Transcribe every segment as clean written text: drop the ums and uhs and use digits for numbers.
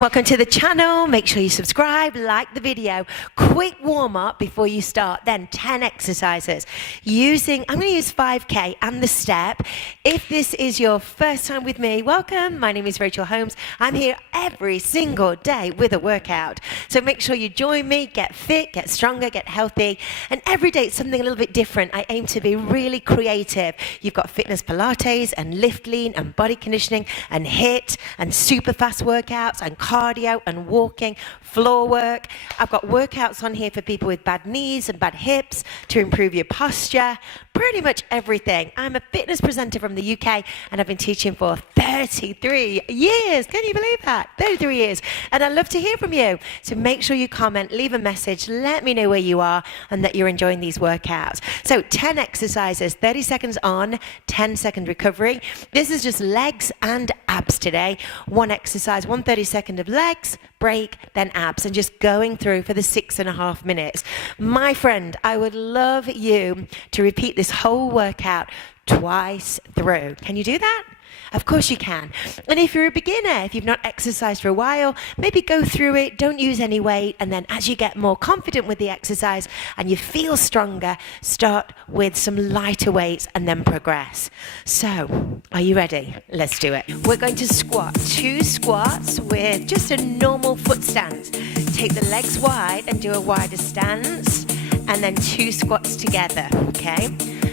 Welcome to the channel. Make sure you subscribe, like the video. Quick warm up before you start. Then 10 exercises I'm going to use 5K and the step. If this is your first time with me, welcome. My name is Rachel Holmes. I'm here every single day with a workout. So make sure you join me, get fit, get stronger, get healthy. And every day it's something a little bit different. I aim to be really creative. You've got fitness Pilates and lift lean and body conditioning and HIIT and super fast workouts and cardio and walking, floor work. I've got workouts on here for people with bad knees and bad hips to improve your posture, pretty much everything. I'm a fitness presenter from the UK and I've been teaching for 33 years. Can you believe that? 33 years. And I'd love to hear from you. So make sure you comment, leave a message, let me know where you are and that you're enjoying these workouts. So 10 exercises, 30 seconds on, 10-second recovery. This is just legs and abs today. One exercise, 1 30-second of legs, break, then abs, and just going through for the 6.5 minutes. My friend, I would love you to repeat this whole workout twice through. Can you do that? Of course you can. And if you're a beginner, if you've not exercised for a while, maybe go through it, don't use any weight, and then as you get more confident with the exercise and you feel stronger, start with some lighter weights and then progress. So, are you ready? Let's do it. We're going to squat 2 squats with just a normal foot stance. Take the legs wide and do a wider stance, and then 2 squats together, okay?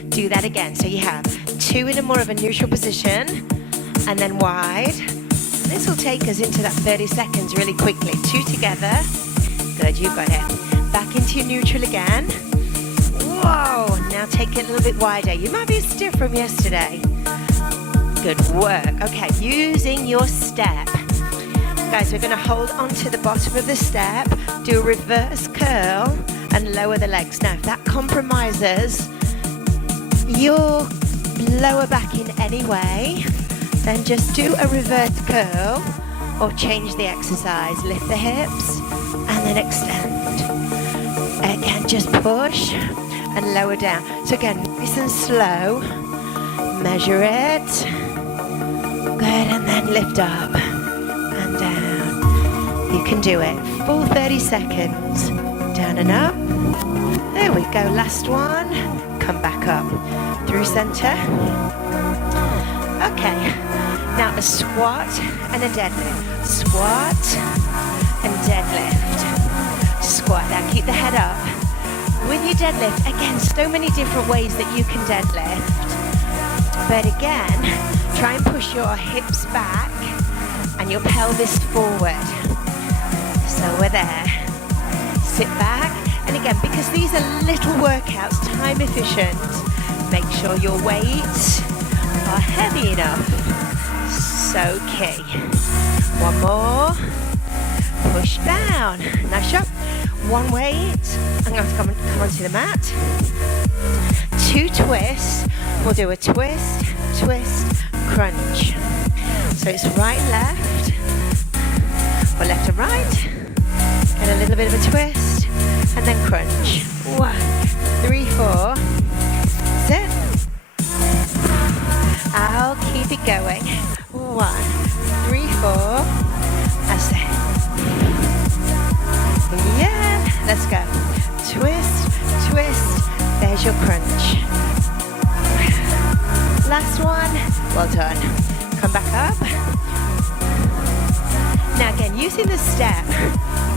Do that again. So you have 2 in a more of a neutral position, and then wide. This will take us into that 30 seconds really quickly. 2 together. Good, you got it. Back into your neutral again. Whoa, now take it a little bit wider. You might be stiff from yesterday. Good work. Okay, using your step. Guys, we're gonna hold onto the bottom of the step, do a reverse curl, and lower the legs. Now, if that compromises your lower back in any way, then just do a reverse curl or change the exercise. Lift the hips and then extend. Again, just push and lower down. So again, nice and slow. Measure it. Good, and then lift up and down. You can do it. Full 30 seconds. Down and up. There we go. Last one. Come back up. Through center. Okay. Now a squat and a deadlift. Squat and deadlift. Squat. Now keep the head up. With your deadlift, again, so many different ways that you can deadlift. But again, try and push your hips back and your pelvis forward. So we're there. Sit back. And again, because these are little workouts, time efficient, make sure your weights are heavy enough. So key. One more. Push down. Nice job. One weight. I'm going to come onto the mat. 2 twists. We'll do a twist, twist, crunch. So it's right and left. Or left and right. And a little bit of a twist. And then crunch. 1, 3, 4. Sit. I'll keep it going. 1, 3, 4. That's it. Yeah. Let's go. Twist, twist. There's your crunch. Last one. Well done. Come back up. Now again, using the step.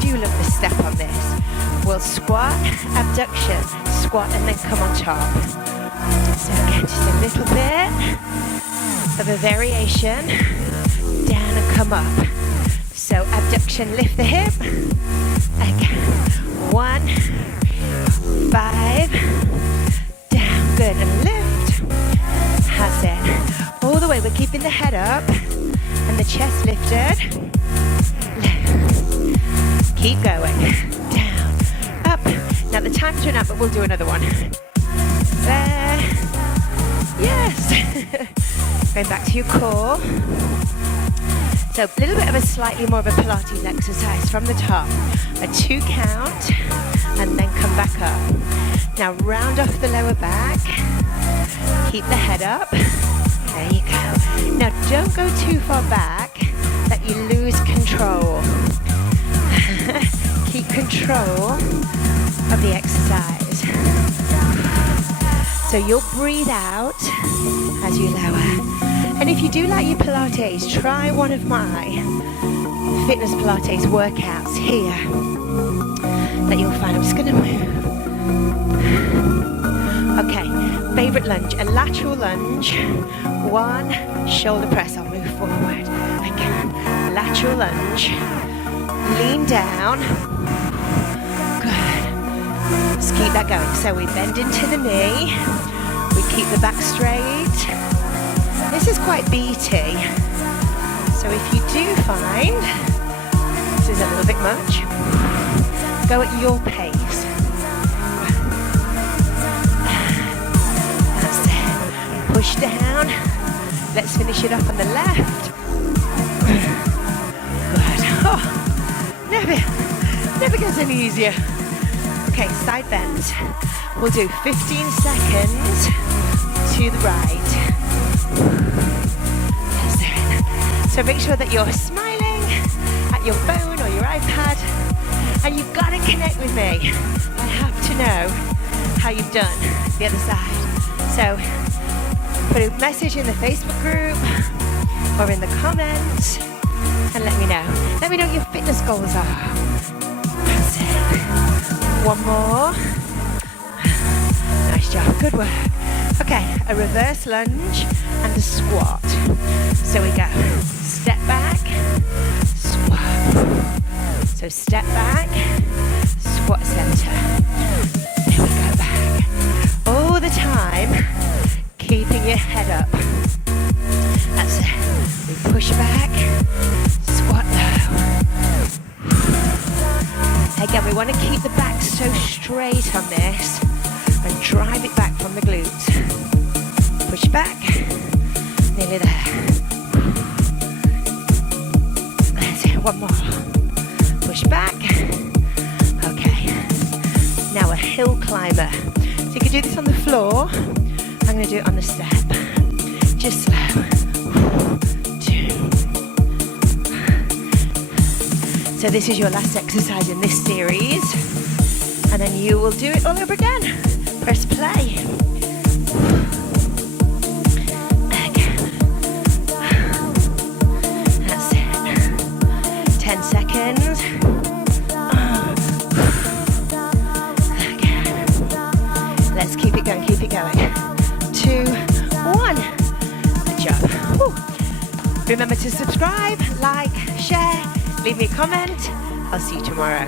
Do love the step on this. We'll squat, abduction, squat, and then come on top. So again, just a little bit of a variation. Down and come up. So abduction, lift the hip. Again. 1, 5. Down, good, and lift. That's it. All the way, we're keeping the head up and the chest lifted. Keep going. Down, up. Now the time's run out, but we'll do another one. There. Yes. Going back to your core. So a little bit of a slightly more of a Pilates exercise from the top. A 2 count, and then come back up. Now round off the lower back. Keep the head up. There you go. Now don't go too far back. that you lose control. Keep control of the exercise. So you'll breathe out as you lower. And if you do like your Pilates, try one of my fitness Pilates workouts here that you'll find. I'm just going to move. Okay, favorite lunge, a lateral lunge, one shoulder press. I'll move forward. Again, lateral lunge, lean down. Good. Just keep that going. So we bend into the knee, we keep the back straight. This is quite beaty. So if you do find this is a little bit much, go at your pace. That's it. Push down. Let's finish it off on the left. Good. Oh, never gets any easier. Okay, side bend. We'll do 15 seconds to the right. That's it. So make sure that you're smiling at your phone or your iPad, and you've got to connect with me. I have to know how you've done the other side. So put a message in the Facebook group or in the comments and let me know. Let me know what your fitness goals are. That's it. One more. Nice job. Good work. Okay, a reverse lunge and a squat. So we go step back, squat. So step back, squat center. There we go, back. All the time, keeping your head up. That's it. We push back, squat low. Again, we want to keep the back so straight on this and drive it back from the glutes. Push back, nearly there. That's it, one more. Push back. Okay. Now a hill climber. So you can do this on the floor. I'm going to do it on the step. Just slow. 2. So this is your last exercise in this series. And then you will do it all over again. Press play. Again. That's it. 10 seconds. Again. Let's keep it going, keep it going. 2, 1. Good job. Whew. Remember to subscribe, like, share, leave me a comment. I'll see you tomorrow.